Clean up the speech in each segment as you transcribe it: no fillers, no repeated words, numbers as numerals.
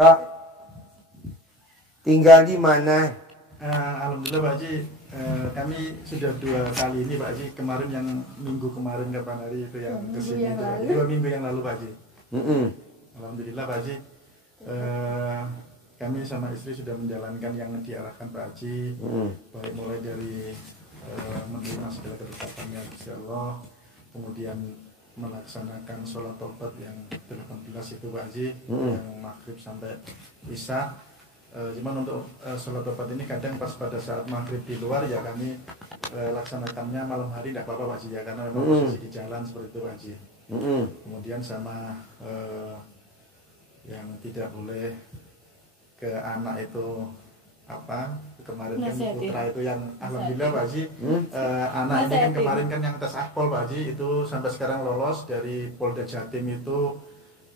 Ya, tinggal di mana? Alhamdulillah Pak Haji, kami sudah 2 kali ini Pak Haji. Kemarin yang minggu kemarin kapan hari itu yang kesini itu Pak Haji. 2 minggu yang lalu Pak Haji. Alhamdulillah Pak Haji, kami sama istri sudah menjalankan yang diarahkan Pak Haji, baik mulai dari menerima segala ketetapannya Insya Allah, kemudian melaksanakan sholat taubat yang 18 itu Pak Haji, yang maghrib sampai isya. Cuman untuk sholat taubat ini kadang pas pada saat maghrib di luar ya kami laksanakannya malam hari tidak apa-apa Pak Haji ya, karena memang posisi di jalan seperti itu Pak Haji. Kemudian sama yang tidak boleh ke anak itu apa kemarin kan putra itu yang alhamdulillah Pak Haji, anak ini kan kemarin kan yang tes akpol Pak Haji itu sampai sekarang lolos dari Polda Jatim itu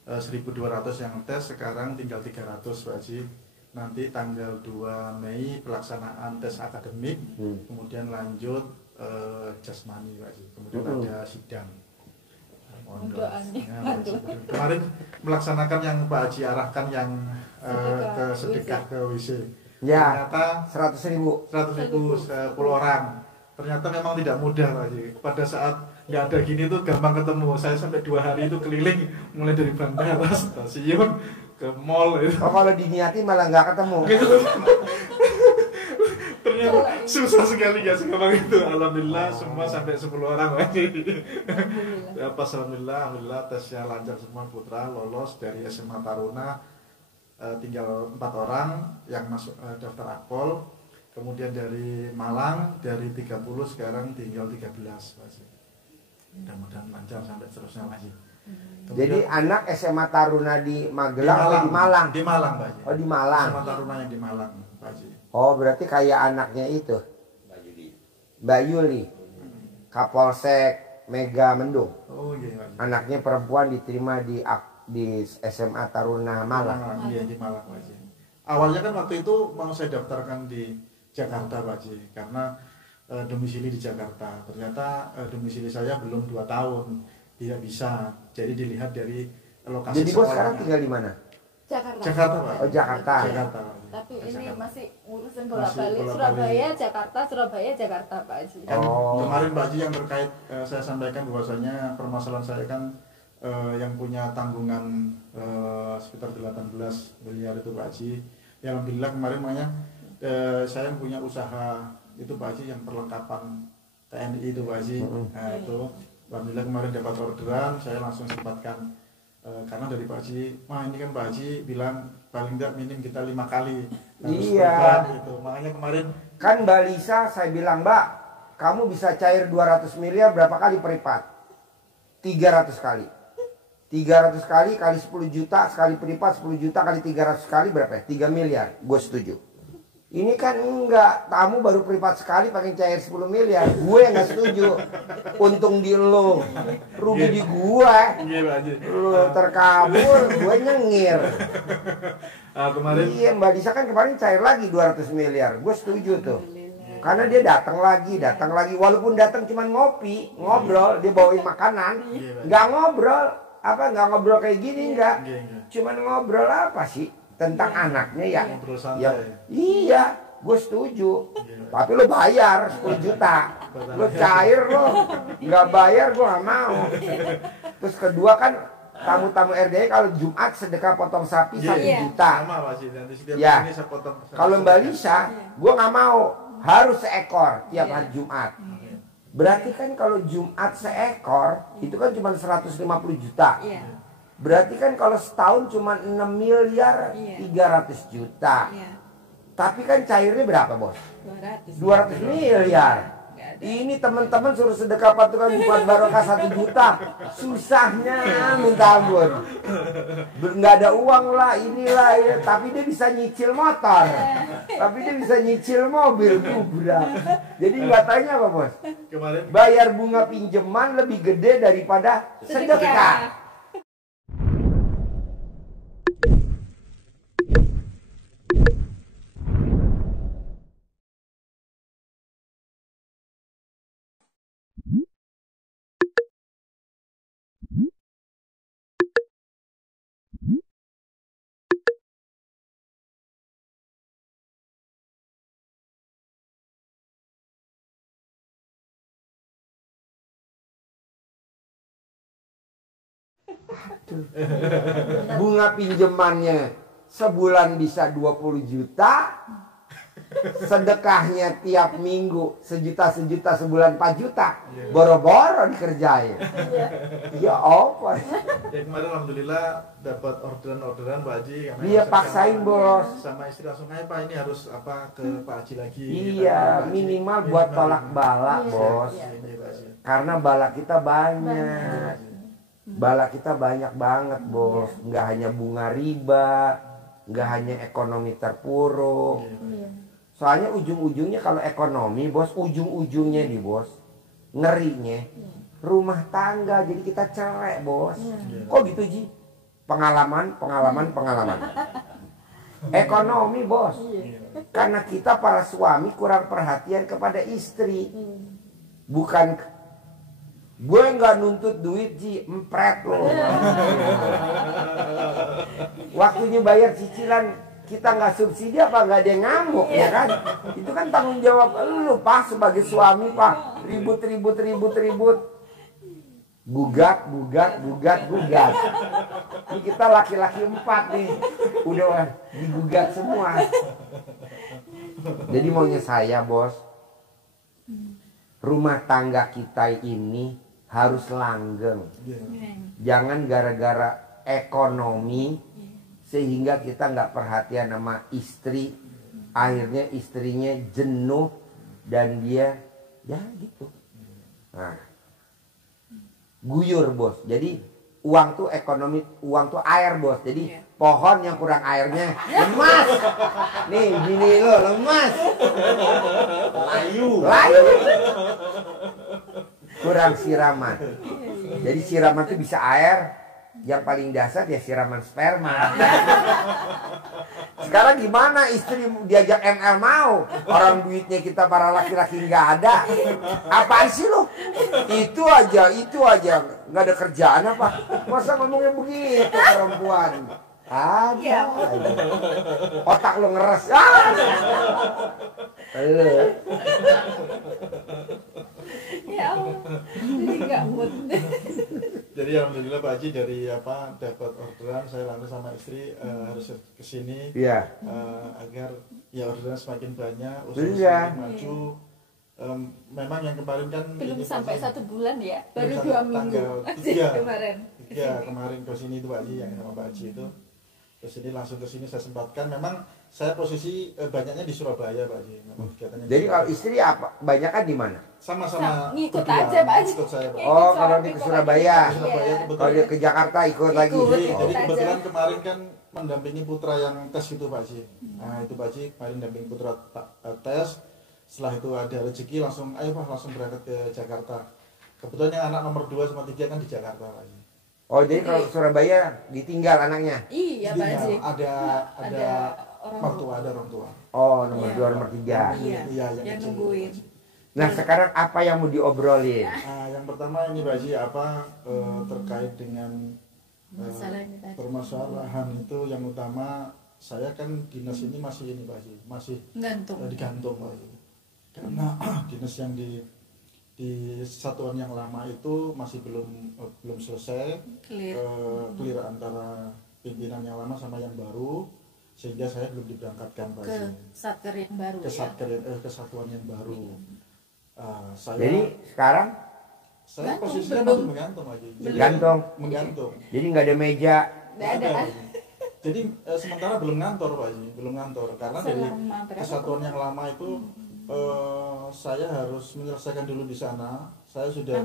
1.200 yang tes, sekarang tinggal 300 Pak Haji. Nanti tanggal 2 Mei pelaksanaan tes akademik, kemudian lanjut jasmani Pak Haji, kemudian ada sidang. Kemarin melaksanakan yang Pak Haji arahkan yang ke sedekah ke WC. Ya, ternyata 100.000 10 orang. Ternyata memang tidak mudah Pak Haji. Pada saat nggak ada gini tuh gampang ketemu. Saya sampai 2 hari itu keliling, mulai dari bandara, stasiun, ke mall itu. Oh, kalau diniati malah nggak ketemu. Ternyata susah sekali ya segampang itu. Alhamdulillah semua sampai 10 orang Pak Haji. Ya pas alhamdulillah tesnya lancar semua, putra lolos dari SMA Taruna. Tinggal 4 orang yang masuk daftar akpol, kemudian dari Malang dari 30 sekarang tinggal 13 Pak Haji. Mudah-mudahan lancar sampai seterusnya Pak Haji. Jadi anak SMA Taruna di Magelang atau di Malang? Di Malang Pak Haji. Oh di Malang. SMA Taruna yang di Malang Pak Haji. Oh berarti kayak anaknya itu Mbak Yuli, Kapolsek Mega Mendung. Oh iya Pak Haji. Anaknya perempuan diterima di SMA Taruna Malang. Iya di Malang Pak Haji. Awalnya kan waktu itu mau saya daftarkan di Jakarta Pak Haji, karena domisili di Jakarta. Ternyata domisili saya belum 2 tahun, tidak bisa. Jadi dilihat dari lokasi. Jadi bos sekarang tinggal di mana? Jakarta Pak. Oh Jakarta. Jakarta. Tapi ini Jakarta. masih ngurusin bolak-balik Surabaya, Jakarta Pak Haji. Dan kemarin Pak Haji yang terkait saya sampaikan bahwasanya permasalahan saya kan yang punya tanggungan sekitar 18 miliar itu Pak Haji. Ya alhamdulillah kemarin makanya saya punya usaha itu Pak Haji yang perlengkapan TNI itu Pak Haji. Nah itu alhamdulillah kemarin dapat orderan, saya langsung sempatkan karena dari Pak Haji, ini kan Pak Haji bilang paling tidak minim kita 5 kali harus berperan gitu. Makanya kemarin kan Mbak Lisa saya bilang, Mbak kamu bisa cair 200 miliar berapa kali peripat? 300 kali. 300 kali kali 10 juta sekali peripat 10 juta kali 300 kali berapa ya? 3 miliar. Gue setuju. Ini kan enggak, tamu baru peripat sekali pakai cair 10 miliar. Gue nggak setuju. Untung di lo, rugi di gue. Lo terkabur, gue nyengir. Kemarin iya Mbak Lisa kan kemarin cair lagi 200 miliar. Gue setuju tuh. Karena dia datang lagi. Walaupun datang cuma ngopi, ngobrol, dia bawain makanan, nggak ngobrol. Nggak ngobrol kayak gini enggak. Cuman ngobrol apa sih tentang anaknya ya. Iya, gue setuju. Tapi lo bayar 10 juta. Lo cair lo. Nggak bayar gue nggak mau. Terus kedua kan tamu-tamu RDI kalau Jumat sedekah potong sapi 1 juta. Ya. Kalau Mbak Lisa, gue nggak mau. Harus seekor tiap hari Jumat. Berarti kan kalau Jumat seekor itu kan cuma 150 juta. Berarti kan kalau setahun cuma 6 miliar 300 juta. Tapi kan cairnya berapa bos? 200 miliar. Ini teman-teman suruh sedekah patungan buat barokah 1 juta. Susahnya minta ampun. Nggak ada uang lah, inilah ya. Tapi dia bisa nyicil motor. Tapi dia bisa nyicil mobil kubra. Jadi nggak tanya apa bos? Bayar bunga pinjaman lebih gede daripada sedekah. Aduh. Bunga pinjamannya sebulan bisa 20 juta. Sedekahnya tiap minggu sejuta sebulan 4 juta. Boro-boro dikerjain. Ya apa? Ya kemarin alhamdulillah dapat orderan Pak Haji. Dia paksain bos. Sama istri langsung aja Pak, ini harus apa ke Pak Haji lagi. Iya, minimal buat tolak bala bos. Karena bala kita banyak. Bala kita banyak banget bos. Nggak hanya bunga riba, nggak hanya ekonomi terpuruk. Soalnya ujung-ujungnya kalau ekonomi bos, ujung-ujungnya nih bos, ngerinya rumah tangga, jadi kita cerai bos. Kok gitu Ji? Pengalaman. Ekonomi bos, karena kita para suami kurang perhatian kepada istri. Bukan gue nggak nuntut duit Ji, empret loh. Waktunya bayar cicilan kita nggak subsidi apa nggak ada yang ngamuk ya kan? Itu kan tanggung jawab lu Pak sebagai suami Pak. Ribut. Gugat. Ini kita laki-laki 4 nih, udah digugat semua. Jadi maunya saya bos, rumah tangga kita ini harus langgeng. Jangan gara-gara ekonomi sehingga kita nggak perhatian sama istri, akhirnya istrinya jenuh dan dia ya gitu. Nah, guyur bos. Jadi uang tuh ekonomi, uang tuh air bos. Jadi pohon yang kurang airnya lemas. Nih gini lo lemas. Layu. Kurang siraman. Jadi siraman tuh bisa air. Yang paling dasar ya siraman sperma. Sekarang gimana istri diajak ML mau? Orang duitnya kita para laki-laki nggak ada. Apaan sih lo? Itu aja. Nggak ada kerjaan apa? Masa ngomongnya begitu perempuan? Ada. Otak lo ngeres. Ya Allah, jadi nggak mood. Jadi alhamdulillah Pak Haji dari dapat orderan, saya langsung sama istri harus kesini agar ya orderan semakin banyak, usaha semakin maju. Memang yang kemarin kan belum ini sampai Pak Haji, 1 bulan ya, baru 2 minggu kemarin. Kemarin kesini itu Pak Haji, yang sama Pak Haji itu kesini, langsung kesini saya sempatkan. Memang saya posisi banyaknya di Surabaya Pak Haji. Jadi kalau istri apa? Banyakan di mana? Sama-sama ngikut berdua, aja Pak Haji. ikut saya Pak. Oh, kalau di Surabaya. Kebetulan. Kalau dia ke Jakarta ikut lagi. Jadi kebetulan kemarin kan mendampingi putra yang tes itu Pak Haji. Nah itu Pak Haji kemarin dampingi putra tes. Setelah itu ada rezeki langsung ayo Pak langsung berangkat ke Jakarta. Kebetulan yang anak nomor 2 sama 3 kan di Jakarta Pak Haji. Oh jadi kalau Surabaya ditinggal anaknya? Iya Pak Haji. Ada orang tua. Oh nomor 2 nomor 3. Iya yang nungguin. Nah sekarang apa yang mau diobrolin? Yang pertama ini Pak Haji terkait dengan permasalahan itu yang utama, saya kan dinas ini masih ini Pak Haji, masih digantung Pak Haji. Karena dinas yang di satuan yang lama itu masih belum selesai clear antara pimpinan yang lama sama yang baru, sehingga saya belum diberangkatkan Pak Haji. Ke satker yang baru. Ke satuan yang baru. Jadi sekarang saya posisinya masih menggantung Haji. Menggantung. Jadi nggak ada meja. Nggak ada. Jadi sementara belum ngantor Pak Haji, belum ngantor karena dari kesatuan yang lama itu saya harus menyelesaikan dulu di sana. Saya sudah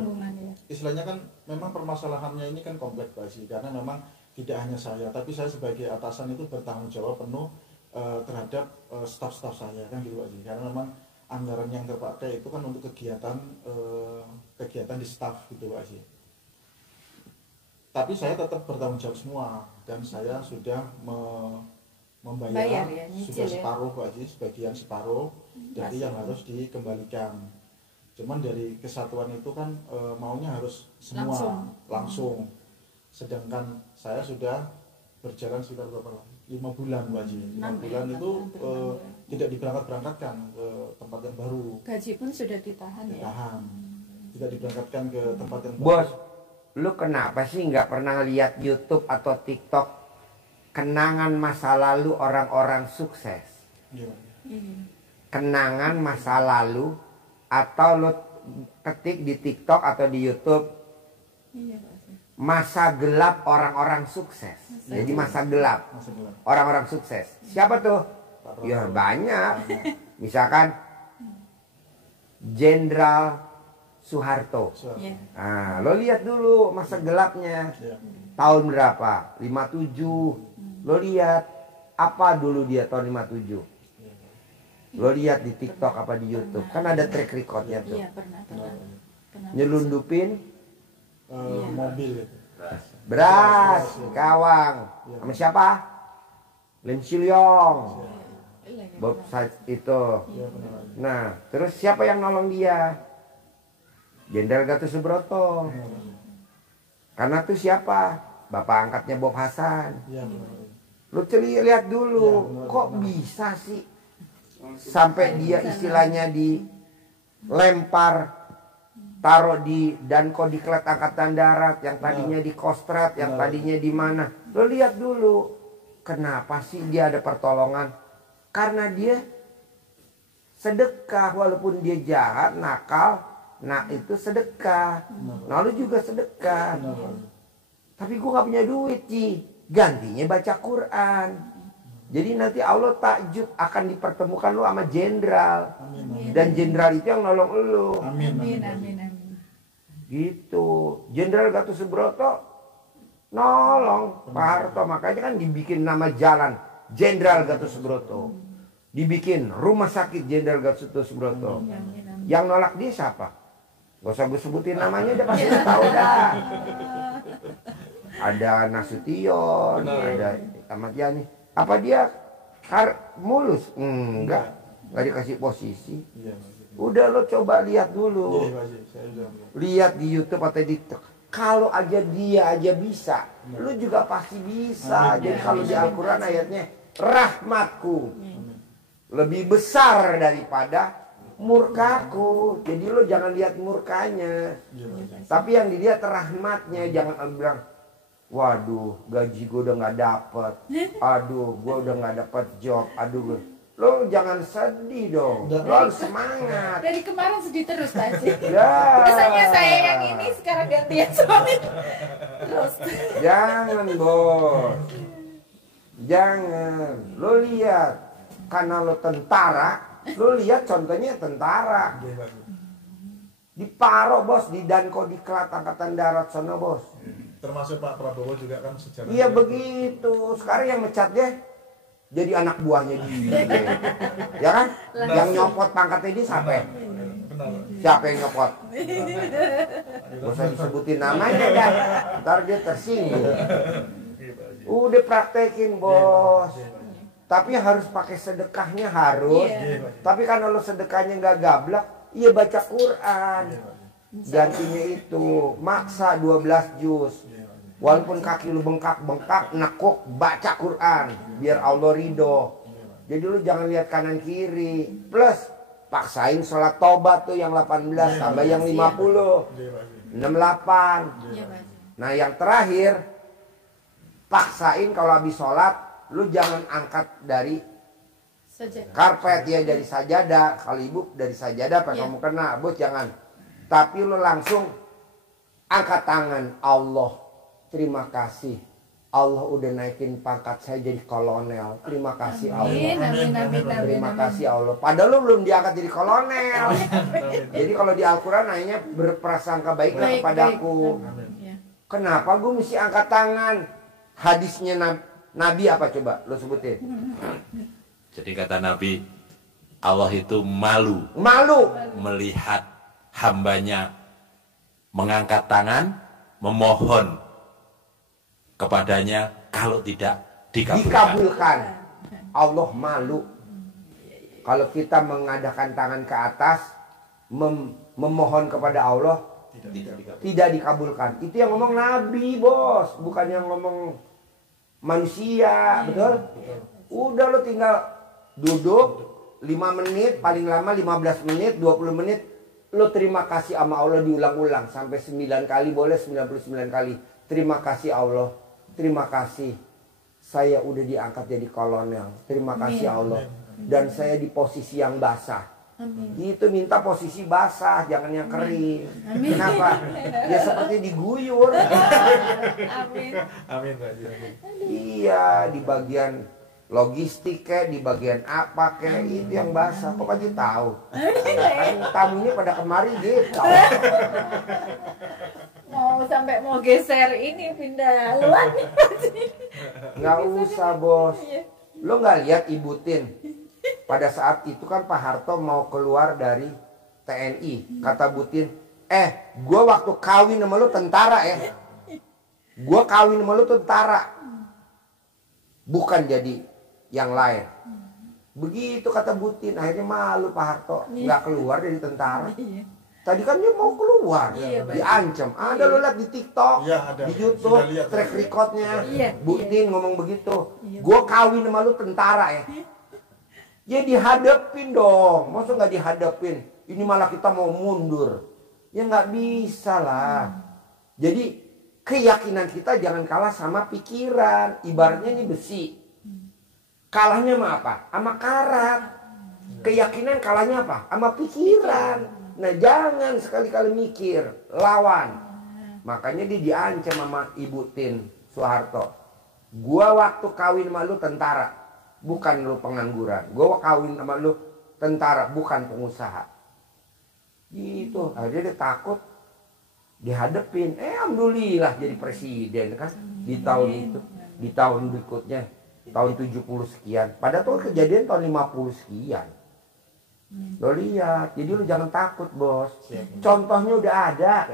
istilahnya kan memang permasalahannya ini kan kompleks Pak Haji, karena memang tidak hanya saya, tapi saya sebagai atasan itu bertanggung jawab penuh terhadap staf-staf saya kan gitu Pak Haji. Karena memang anggaran yang terpakai itu kan untuk kegiatan di staf gitu Pak Haji. Tapi saya tetap bertanggung jawab semua dan saya sudah membayar sudah separuh Pak Haji, sebagian separuh dari yang harus dikembalikan. Cuman dari kesatuan itu kan maunya harus semua langsung. Sedangkan saya sudah berjalan sekitar berapa? 5 bulan Pak Haji. 5 bulan itu tidak diberangkat-berangkatkan ke tempat yang baru. Gaji pun sudah ditahan. Tidak diberangkatkan ke tempat yang baru. Bos, lu kenapa sih nggak pernah lihat YouTube atau TikTok kenangan masa lalu orang-orang sukses? Iya. Kenangan masa lalu, atau lu ketik di TikTok atau di YouTube masa gelap orang-orang sukses. Jadi masa gelap orang-orang sukses. Siapa tuh? Ya banyak. Misalkan Jenderal Soeharto. Nah, lo lihat dulu masa gelapnya. Tahun berapa? 57. Lo lihat apa dulu dia tahun 57? Lo lihat di TikTok apa di YouTube? Kan ada track recordnya tuh. Iya, pernah. Nyelundupin Mobil. beras, kawang. Sama siapa? Lim Silyong. Bob Said itu. Nah, terus siapa yang nolong dia? Jenderal Gatot Subroto. Karena tuh siapa? Bapak angkatnya Bob Hasan. Lu lihat dulu, kok bisa sih sampai dia istilahnya dilempar, taruh di Dankodiklat Angkatan Darat, yang tadinya di Kostrad, yang tadinya di mana? Lu lihat dulu, kenapa sih dia ada pertolongan? Karena dia sedekah, walaupun dia jahat, nakal, nah itu sedekah. Nah lu juga sedekah. Tapi gue gak punya duit, Ci. Gantinya baca Quran. Jadi nanti Allah takjub akan dipertemukan lu sama jenderal. Dan jenderal itu yang nolong lu. Amin. Gitu. Jenderal Gatot Subroto nolong Pak Harto. Makanya kan dibikin nama jalan Jenderal Gatot Subroto. Dibikin rumah sakit Jenderal Gatot Subroto. Yang nolak dia siapa? Gak usah gue sebutin namanya, dia pasti tahu dah. Ada Nasution, ada Ahmad Yani. Apa dia mulus? Enggak dikasih posisi. Udah lo coba lihat dulu. Lihat di YouTube atau di TikTok. Kalau aja dia aja bisa, lu juga pasti bisa. Jadi kalau di Al-Quran ayatnya, rahmatku lebih besar daripada murkaku. Jadi lo jangan lihat murkanya, tapi yang dilihat rahmatnya. Jangan bilang, waduh gaji gue udah nggak dapet, aduh gue udah nggak dapet job, aduh gue. Lo jangan sedih dong, lo harus semangat. Dari kemarin sedih terus Pak Haji. Ya. Biasanya saya yang ini, sekarang gantian suami. Terus. Jangan bos, jangan. Lo lihat, karena lo tentara, lo lihat contohnya tentara. Di Paro bos, di Dankodiklat Angkatan Darat sana bos. Termasuk Pak Prabowo juga kan sejarah. Iya begitu. Sekarang yang mecat dia jadi anak buahnya dia. Ya kan? Yang nyopot pangkatnya dia siapa? Siapa yang nyopot? Gak usah disebutin namanya dah. Ntar dia tersinggung. Udah praktekin bos. Tapi harus pakai sedekahnya harus. Tapi kalau lo sedekahnya nggak gablak, iya baca Quran. Gantinya itu maksa 12 juz. Walaupun kaki lu bengkak-bengkak, nekuk, baca Quran biar Allah ridho. Jadi lu jangan lihat kanan kiri. Plus paksain sholat tobat tuh yang 18 tambah yang 50. 68. Nah yang terakhir, paksain kalau habis sholat lu jangan angkat dari karpet ya, dari sajadah. Kalau ibu dari sajadah pas kamu kena, bos jangan. Tapi lu langsung angkat tangan. Allah, terima kasih. Allah udah naikin pangkat saya jadi kolonel. Terima kasih Allah. Terima kasih Allah. Padahal lu belum diangkat jadi kolonel. Jadi kalau di Al-Quran nanya berprasangka baiklah kepadaku. Kenapa gue mesti angkat tangan? Hadisnya Nabi apa coba? Lu sebutin. Jadi kata Nabi, Allah itu malu melihat hambanya mengangkat tangan, memohon kepadanya kalau tidak dikabulkan. Allah malu kalau kita mengadakan tangan ke atas, memohon kepada Allah tidak dikabulkan. Itu yang ngomong Nabi bos, bukan yang ngomong manusia. Betul? Udah lo tinggal duduk 5 menit, paling lama 15 menit, 20 menit. lo terima kasih sama Allah diulang-ulang sampai 9 kali, boleh 99 kali. Terima kasih Allah, terima kasih saya udah diangkat jadi kolonel. Terima kasih Allah. Dan saya di posisi yang basah. Amin. Itu minta posisi basah, jangan yang kering. Kenapa? Ya seperti diguyur. Amin. Amin Pak Haji. Amin. Iya, di bagian logistik kayak, di bagian apa kayak, itu yang basah. Kok Pak Haji tahu? Kan tamunya pada kemari gitu. Mau geser ini pindah luar nih Pak Haji. Nggak usah bos. Lo nggak lihat Ibu Tin? Pada saat itu kan Pak Harto mau keluar dari TNI. Kata Bu Tin, gue waktu kawin sama lo tentara ya. Gue kawin sama lo tentara. Bukan jadi yang lain. Begitu kata Bu Tin. Akhirnya malu Pak Harto. Nggak keluar dari tentara. Tadi kan dia mau keluar, diancam. Ada lo lihat di TikTok, di YouTube, track recordnya. Bu Tin ngomong begitu. Gue kawin sama lu tentara ya. Ya dihadapin dong. Masa nggak dihadapin? Ini malah kita mau mundur. Ya nggak bisa lah. Jadi keyakinan kita jangan kalah sama pikiran. Ibaratnya ini besi. Kalahnya sama apa? Sama karat. Keyakinan kalahnya apa? Sama pikiran. Nah jangan sekali-kali mikir, lawan. Makanya dia diancam sama Ibu Tin Soeharto. Gua waktu kawin sama lu tentara, bukan lu pengangguran. Gua kawin sama lu tentara, bukan pengusaha. Gitu, akhirnya dia takut dihadepin. Alhamdulillah jadi presiden kan di tahun itu, di tahun berikutnya, tahun 70 sekian. Pada tuh kejadian tahun 50 sekian. Lo lihat, jadi lo jangan takut bos. Contohnya udah ada.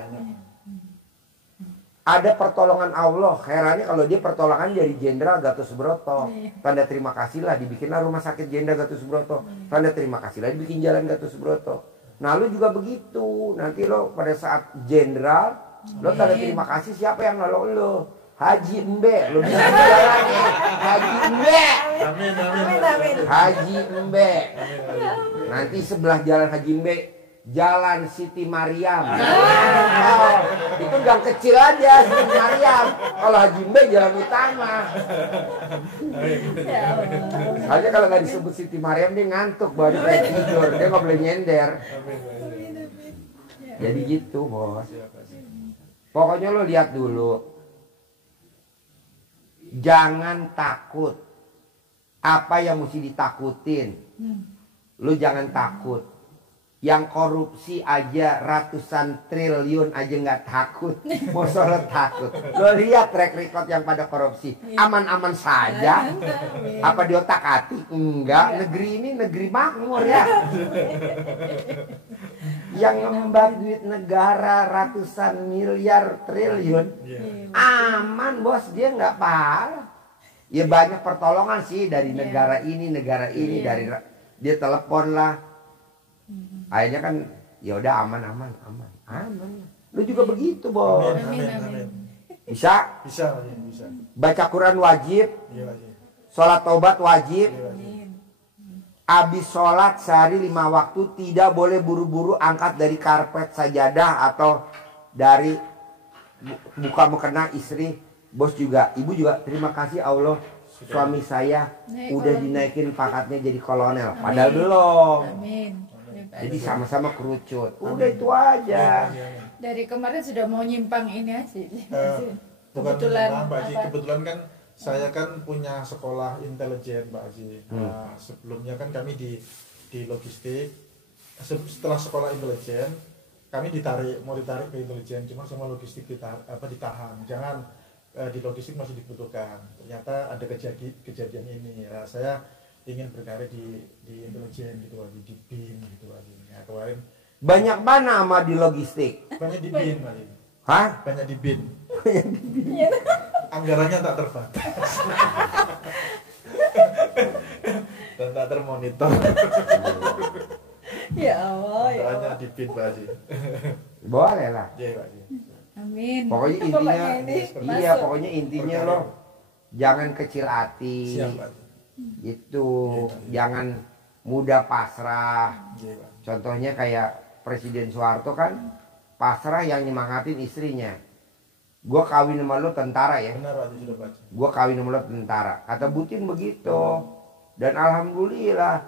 Ada pertolongan Allah. Herannya kalau dia pertolongan dari Jenderal Gatot Subroto. Tanda terima kasih lah dibikinlah rumah sakit Jenderal Gatot Subroto. Tanda terima kasih lah dibikin jalan Gatot Subroto. Nah lo juga begitu. Nanti lo pada saat Jenderal, lo tanda terima kasih siapa yang nolong lo? Haji Embe, lo bisa jalannya. Haji Embe. Amin, amin, amin. Haji Embe. Nanti sebelah jalan Haji Embe, Jalan Siti Mariam. Oh, itu gang kecil aja Siti Mariam. Kalau Haji Embe jalan utama. Soalnya kalau nggak disebut Siti Mariam dia ngantuk baru kayak tidur, dia nggak boleh nyender. Jadi gitu bos. Pokoknya lo lihat dulu. Jangan takut. Apa yang mesti ditakutin? Lu jangan takut. Yang korupsi aja ratusan triliun aja nggak takut. Masa lo takut? Lo lihat track record yang pada korupsi. Aman-aman saja. Apa di otak atik? Enggak. Negeri ini negeri makmur ya. Yang ngembat duit negara ratusan miliar triliun. Aman bos, dia nggak parah. Ya banyak pertolongan sih dari negara ini, dari dia telepon lah. Akhirnya kan ya udah aman. Lu juga begitu bos. Amin, amin. Bisa? Bisa. Baca Quran wajib. Iya, Pak. Sholat taubat wajib. Abis sholat sehari 5 waktu tidak boleh buru-buru angkat dari karpet sajadah atau dari buka mukena istri. Bos juga, ibu juga terima kasih Allah suami saya udah dinaikin pangkatnya jadi kolonel. Padahal belum. Amin. Jadi sama-sama kerucut. Udah itu aja. Dari kemarin sudah mau nyimpang ini aja. Kebetulan Pak Haji, kebetulan kan saya kan punya sekolah intelijen Pak Haji. Nah, sebelumnya kan kami di logistik. Setelah sekolah intelijen, kami mau ditarik ke intelijen, cuma sama logistik ditahan. Jangan di logistik masih dibutuhkan. Ternyata ada kejadian ini. Ya, saya ingin berkarir di intelijen gitu Pak Haji, di BIN gitu Pak Haji. Ya, kemarin Banyak mana sama di logistik? banyak di BIN Pak Haji. Hah? Banyak di BIN. Anggarannya tak terbatas. Dan tak termonitor. Ya Allah, ya Anggarannya Allah. di BIN Pak Haji. Boleh lah. Iya Pak Haji. Amin. Pokoknya Itu intinya, bapaknya ini iya masuk. pokoknya intinya lo jangan kecil hati. Siap Pak Haji. Itu jangan mudah pasrah. Iya Pak. Contohnya kayak Presiden Soeharto kan pasrah, yang nyemangatin istrinya. Gue kawin sama lo tentara ya. Benar Pak Haji, sudah baca. Gue kawin sama lo tentara. Kata Butin begitu. Dan alhamdulillah,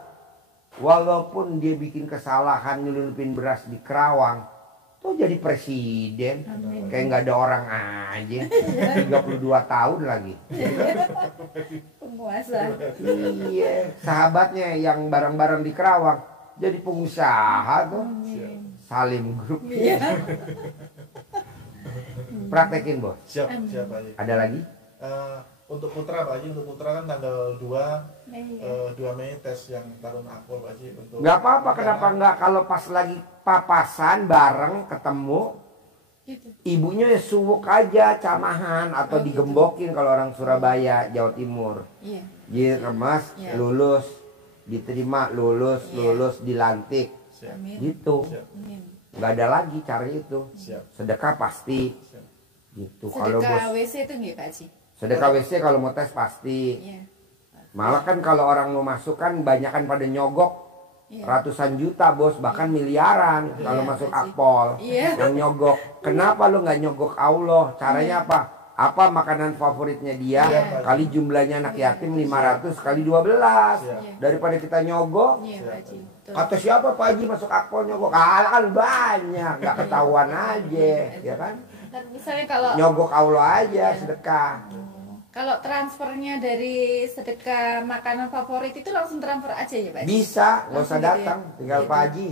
walaupun dia bikin kesalahan nyelundupin beras di Kerawang, tuh jadi presiden. Amin. Kayak nggak ada orang aja. 32 tahun lagi. Penguasa. Iya, sahabatnya yang bareng-bareng di Kerawang jadi pengusaha tuh. Amin. Salim Group. Iya. Praktekin bos. Siap, siap Pak Haji. Ada lagi? Untuk putra Pak Haji, untuk putra kan tanggal 2 Mei. 2 Mei tes yang tarun akpol Pak Haji untuk Nggak apa-apa, kenapa nggak kalau pas lagi papasan bareng ketemu, Gitu. ibunya ya suwuk aja camahan atau digembokin kalau orang Surabaya, Jawa Timur. Iya. Dia kemas, Iya. lulus, diterima, lulus, Iya. lulus, dilantik, siap. Amin. gitu. Siap. Amin. Nggak ada lagi cara itu. Siap. Sedekah pasti, Siap. gitu. Kalau Sedekah bos, WC itu nggih Pak Haji? sedekah WC kalau mau tes pasti. Iya. Malah kan kalau orang mau masuk kan banyak kan pada nyogok Iya. ratusan juta bos, bahkan miliaran kalau Iya, masuk Pak Haji. akpol. Iya. Yang nyogok. Kenapa lu nggak nyogok Allah? Caranya apa? Apa makanan favoritnya dia? Iya. Kali jumlahnya anak Iya. yatim 500 kali 12. Siap. Iya. Daripada kita nyogok. Iya Pak Haji. Betul. Kata siapa Pak Haji masuk akpol nyogok? Kalah kan banyak, nggak ketahuan aja, ya kan? Dan misalnya kalau Nyogok Allah aja, Iya. sedekah. kalau transfernya dari sedekah makanan favorit itu langsung transfer aja ya Pak Haji? Bisa, nggak usah Langsung gitu ya? datang, tinggal Gitu. Pak Haji.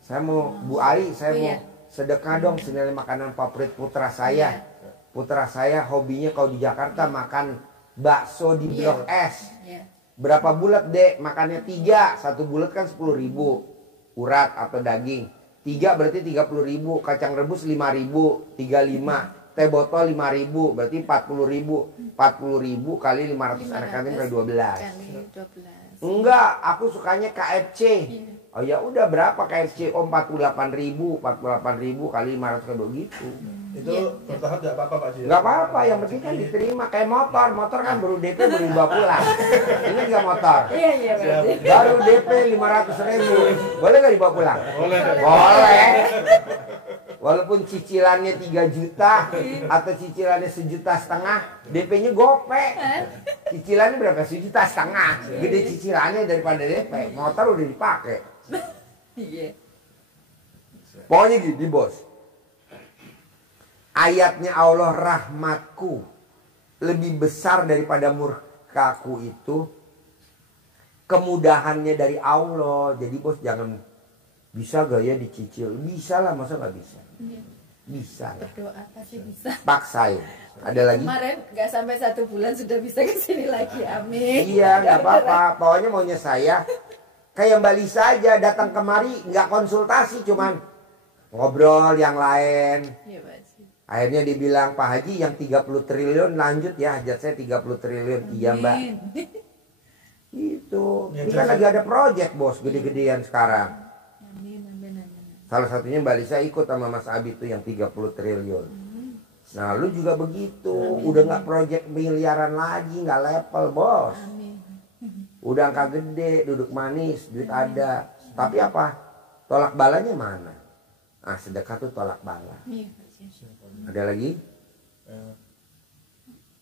Saya mau Bu Ai, saya Oh, mau iya. sedekah dong senilai makanan favorit putra saya. Iya. Putra saya hobinya kalau di Jakarta makan bakso di Iya. Blok S. Iya. Berapa bulat dek? Makannya 3, satu bulat kan 10.000 urat atau daging. 3 berarti 30.000, kacang rebus 5.000, 35. Teh botol 5.000, berarti 40.000. 40.000 kali 500 anak yatim kali 12. Kali 12. Enggak, aku sukanya KFC. Iya. Oh ya udah berapa KFC? Oh 48.000, 48.000 kali 500 kali begitu. Itu Iya. bertahap tidak apa-apa Pak Haji. Enggak apa-apa, yang penting kan diterima kayak motor. Motor kan baru DP baru dibawa pulang. Ini juga motor. Iya iya Pak Haji. Baru DP 500.000. Boleh nggak dibawa pulang? Boleh. Boleh. Walaupun cicilannya 3 juta atau cicilannya 1,5 juta, DP-nya gope. Cicilannya berapa? 1,5 juta. Gede cicilannya daripada DP. Motor udah dipakai. Iya. Pokoknya gini bos. Ayatnya Allah rahmatku lebih besar daripada murkaku itu. Kemudahannya dari Allah. Jadi bos jangan bisa gak ya dicicil? Bisa lah, masa gak bisa? Iya. Bisa lah. Berdoa pasti bisa. Paksain. Ada lagi? Kemarin nggak sampai 1 bulan sudah bisa ke sini lagi. Amin. Iya nggak apa-apa. Pokoknya maunya saya kayak Mbak Lisa aja datang kemari nggak konsultasi, cuman ngobrol yang lain. Iya Pak Haji. Akhirnya dibilang Pak Haji yang 30 triliun lanjut ya, hajat saya 30 triliun. Iya Mbak. Amin. Itu. Ya, Ini kan jelas. lagi ada project bos gede-gedean sekarang. Amin. Amin. Amin. Salah satunya Mbak Lisa ikut sama Mas Abi tuh yang 30 triliun. Nah lu juga begitu. Udah nggak project miliaran lagi, nggak level bos. Amin. Udah angka gede, duduk manis, duit ada. Tapi apa? Tolak balanya mana? Nah sedekah tuh tolak bala. Iya Pak Haji. Ada lagi?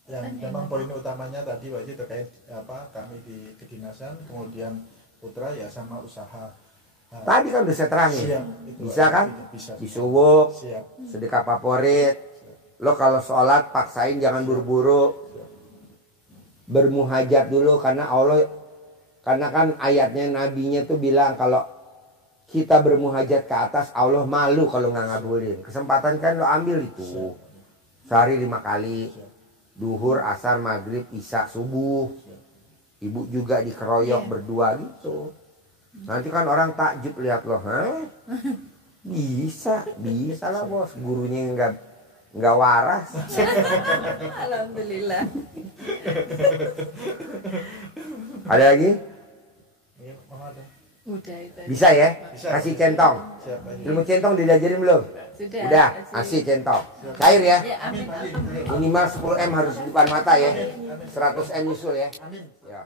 Yang memang poin utamanya tadi Pak Haji terkait apa kami di kedinasan, kemudian putra ya sama usaha. Nah, Tadi kan udah saya terangin. siap, itu, Bisa Pak. kan? Bisa. Disuwuk, Siap. sedekah favorit. Lo kalau sholat paksain jangan buru-buru. Bermuhajat dulu karena Allah, karena kan ayatnya nabinya tuh bilang kalau kita bermuhajat ke atas Allah malu kalau nggak ngabulin. Kesempatan kan lo ambil itu. Sehari 5 kali. Duhur, asar, maghrib, isya, subuh. Ibu juga dikeroyok Iya. berdua gitu. Nanti kan orang takjub lihat lo, hah? Bisa lah bos. Gurunya nggak waras. Alhamdulillah. Ada lagi? Iya, mau ada. Udah itu. Bisa ya? Bisa. Kasih centong. Siap Pak Haji. Ilmu centong diajarin belum? Sudah. Udah, Pak Haji. kasih centong. Cair ya? Ya amin. Minimal 10 M harus di depan mata ya. 100 M nyusul ya. Amin. Ya.